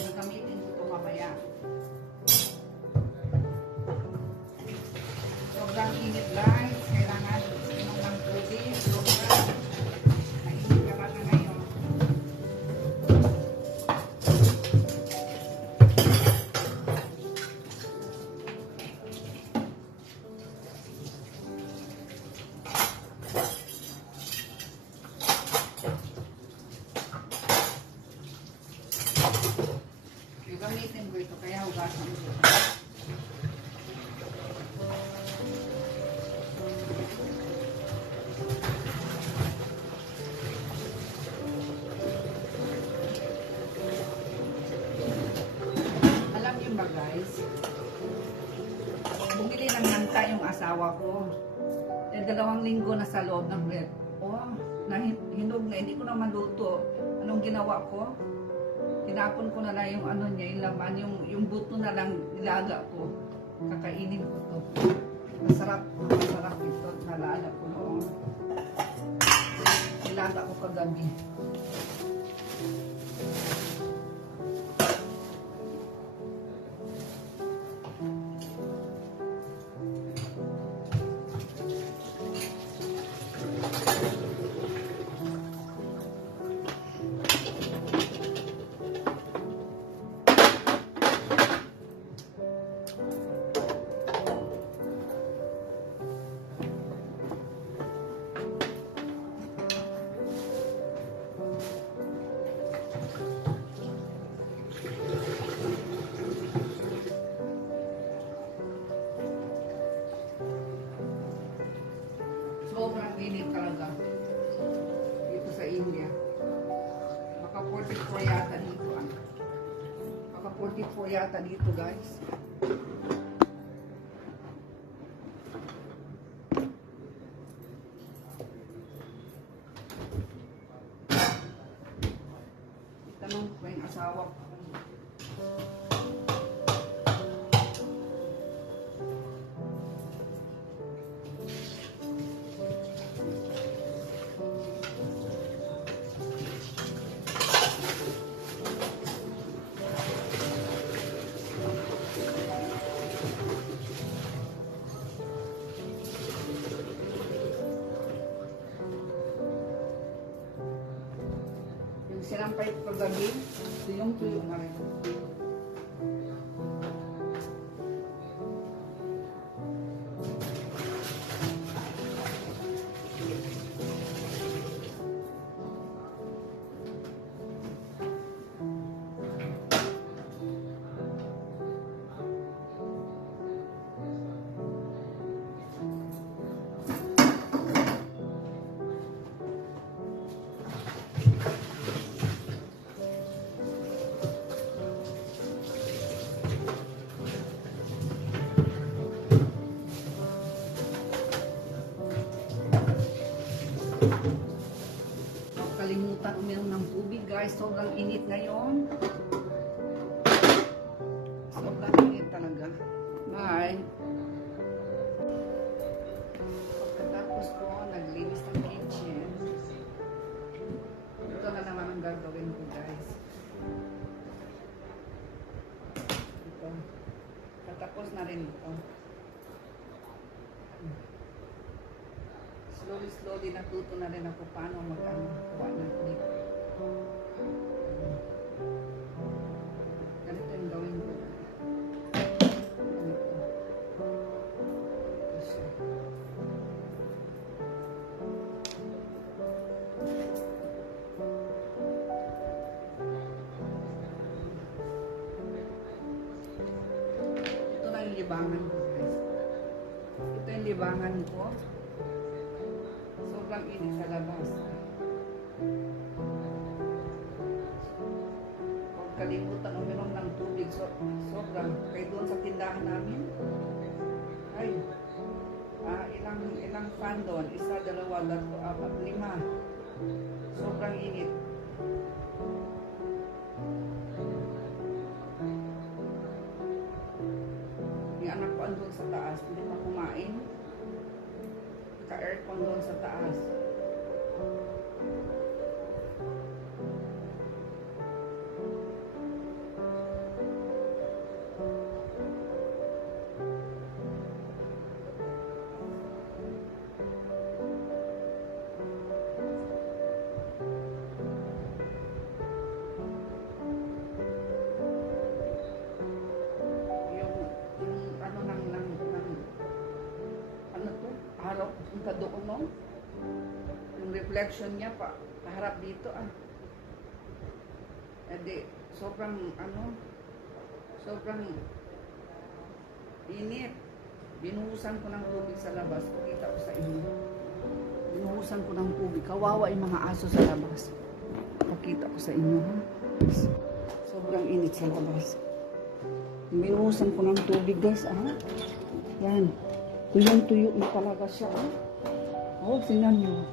Gagamitin ko ito mamaya. Sobrang init guys. Kailangan inom ng tubig. Sobrang mainit ka na ngayon. Gagamitin ko ito kaya hugasan ko. Alam niyo ba guys, bumili ng mangka yung asawa ko. 2 linggo na sa loob ng rep. Oh, hinog na, hindi ko na maluto. Anong ginawa ko? Tinapon ko na lang yung ano niya, yung laman, yung buto na lang nilaga ko. Kakainin ko to. Masarap ito. Nalala ko noon. Nilaga ko kagabi. Sobrang init talaga dito sa India. Maka 44 yata dito. Maka 44 yata dito guys. Tanong ko yung asawa ko. Sinampay ko kagabi, tuyong-tuyong na rin. Kalimutan uminom ng tubig guys, sobrang init ngayon. Sobrang init talaga. Bye! Pagkatapos ko, naglinis ng kitchen. Ito na naman ang gagawin ko guys. Ito. Katapos na rin ito. Slowly natuto na rin ako paano mag-kuha ng clip. Ganito yung gawin ko. Ganito. Ito na yung libangan ko guys. Ito yung libangan ko. Sobrang init sa labas. Huwag kalimutan uminom ng tubig. Sobrang. Kaya doon sa tindahan namin, ay, ilang fan doon. 1, 2, 3, 4, 5. Sobrang init. Yung anak ko andun sa taas, hindi pa kumain. Ka-aircon doon sa taas. oh. Yung reflection niya pa, kaharap dito ah. Edi, sobrang sobrang init. Binuhusan ko ng tubig sa labas. Pakita ko sa inyo. Binuhusan ko ng tubig. Kawawa yung mga aso sa labas. Pakita ko sa inyo. Ha? Sobrang init sa labas. Binuhusan ko ng tubig guys. Ah. Yan. Tuyong-tuyo na talaga siya. Ah. Oh, tingnan nyo.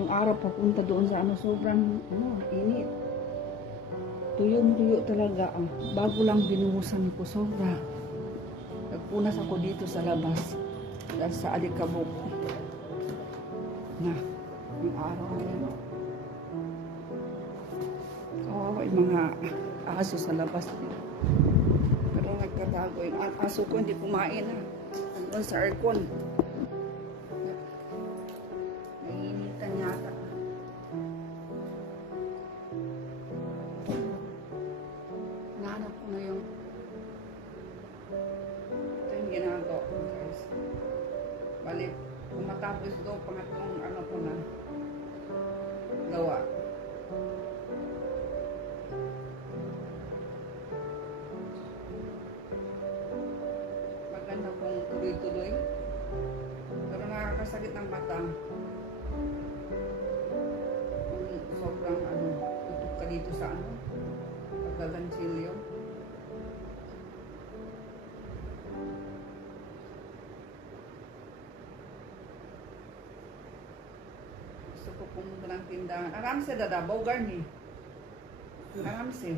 Yung araw papunta doon sa sobrang init. Tuyong-tuyo talaga. Ah. Bago lang binuhusan ko. Sobra. Nagpunas ako dito sa labas. Dahil sa alikabok. Na. Yung araw na yan. Kawawa yung mga aso sa labas. Pero nagtatago. Yung aso ko hindi kumain na. Andun sa aircon. Naiinitan yata. Nahanap ko na yung ginagawa ko guys. Balik, kung matapos ito, pangatlong ko na gawa. Maganda kung tuloy-tuloy. Pero nakakasakit ng mata. Kung sobrang tutok ka dito sa paggagansilyo. Gusto ko pumunta ng tindahan. Aramse dada, bogar ni. Aramse.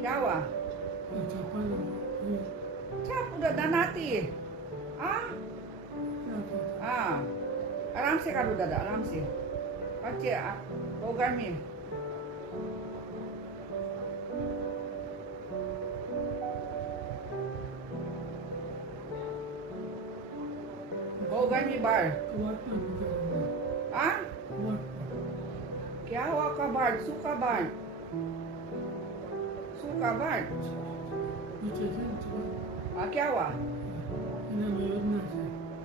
Kyawa. Chapo dada nati. Ah? Ah. Aramse ka dada, aramse. Pache, bogar mi. Bogar mi bar. Ah? Kyawa ka bar, suka bar. Suka bar. Ah, kyawa?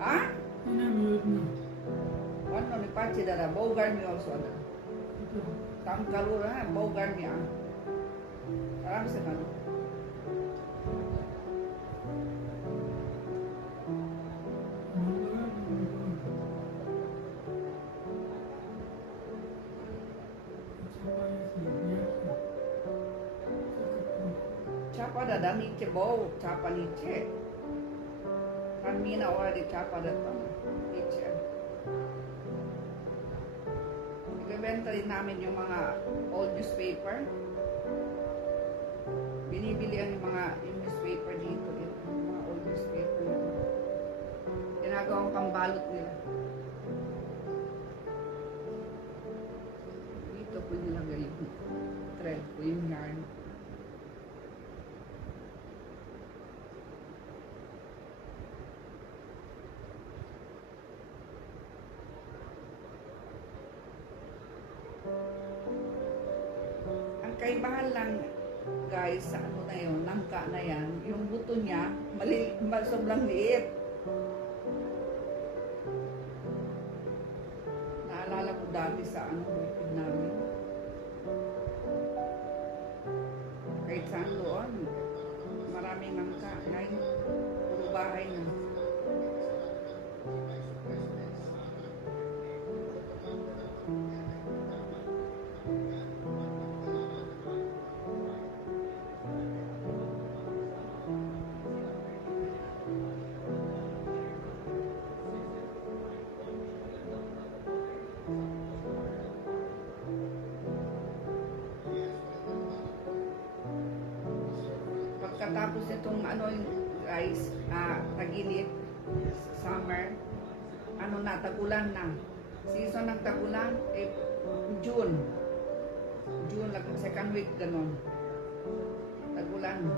Ah? Ano ni Pachi dada, bogar mi also ada. Tam kalura, bogar mi ah. Aram se kanu. Chapa dada niche bow, chapa niche. Kan mina already chapa dada niche. Ibebenta din namin yung mga old newspaper. Binibilihan yung yung newspaper dito. Yung mga old newspaper. Ginagawang pambalot nila. Dito po nilagay yung thread po, yung yarn. Ang kaibahan lang guys sa na yun, nangka na yan, yung buto niya sobrang liit. Naalala ko dati sa bukid namin. Kahit saan doon, maraming nangka. Ngayon, puro bahay na. Pagkatapos nitong guys, tag-init, summer, tagulan na. Season ng tagulan, June. June, second week, ganon. Tagulan.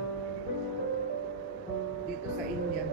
Dito sa India.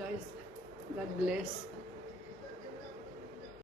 guys. God bless.